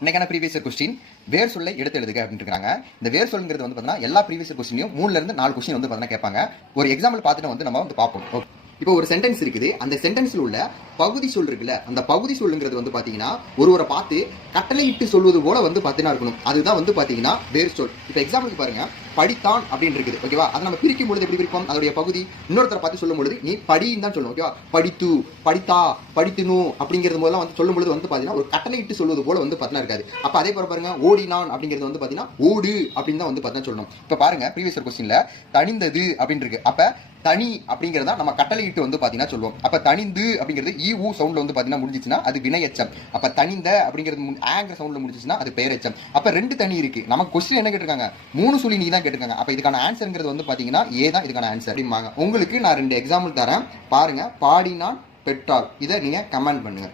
இன்னைக்கான previous question வேர் சொல்லை எடுத்து எழுதுக அப்படின்னு இருக்காங்க. இந்த வேர் சொல்லுங்கிறது வந்து பார்த்தீங்கன்னா எல்லா ப்ரீவியஸ் கொஸ்டினையும் 3ல இருந்து 4 கொஸ்டின் வந்து பார்த்தீங்கன்னா கேட்பாங்க. ஒரு எக்ஸாம்பிள் பார்த்துட்டு வந்து நம்ம வந்து பார்ப்போம். இப்போ ஒரு சென்டென்ஸ் இருக்குது. அந்த சென்டென்ஸ்ல உள்ள பகுதி சொல் இருக்குல்ல, அந்த பகுதி சொல்லுங்கிறது வந்து பாத்தீங்கன்னா ஒருவரை பார்த்து கட்டளையிட்டு சொல்வது போல வந்து பாத்தீங்கன்னா இருக்கணும். அதுதான் வந்து பாத்தீங்கன்னா வேர் சொல். இப்போ எக்ஸாம்பிளுக்கு பாருங்க, படித்தான் அப்படின்னு இருக்குது. ஓகேவா? அதை நம்ம பிரிக்கும் பொழுது எப்படி பிரிப்போம்? அதோடைய பகுதி இன்னொருத்தரை பார்த்து சொல்லும் பொழுது நீ படின்னு தான் சொல்லணும். ஓகேவா? படித்து, படித்தா, படித்துனு அப்படிங்கிறது போதெல்லாம் வந்து சொல்லும் பொழுது வந்து பாத்தீங்கன்னா ஒரு கட்டளையிட்டு சொல்வது போல வந்து பாத்தீங்கன்னா இருக்காது. அப்ப அதே போல பாருங்க, ஓடினான் அப்படிங்கிறது வந்து பாத்தீங்கன்னா ஓடு அப்படின்னு தான் வந்து பாத்தீங்கன்னா சொல்லணும். இப்ப பாருங்க, ப்ரீவியஸ் கொஸ்டின்ல தனிந்தது அப்படின்னு இருக்கு. அப்ப தனி அப்படிங்கிறதா நம்ம கட்டளையிட்டு வந்து பாத்தீங்கன்னா சொல்லுவோம். அப்ப தனிந்து அப்படிங்கிறது ஈ சவுண்ட்ல வந்து பாத்தீங்கன்னா முடிஞ்சிச்சுன்னா அது வினையச்சம். அப்ப தனிந்த அப்படிங்கிறது ஆங்கிற சவுண்ட்ல முடிஞ்சிச்சுன்னா அது பெயரெச்சம். அப்ப 2 தனி இருக்கு. நமக்கு கொஸ்டின் என்ன கேட்டிருக்காங்க? 3 சொல்லி நீ தான் கேட்டிருக்காங்க. அப்ப இதுக்கான ஆன்சர்ங்கிறது வந்து பாத்தீங்கன்னா ஏ தான் இதுக்கான ஆன்சர் அப்படிம்பாங்க. உங்களுக்கு நான் 2 எக்ஸாம்பிள் தரேன் பாருங்க. பாடினான், பெற்றாள். இதை நீங்க கமெண்ட் பண்ணுங்க.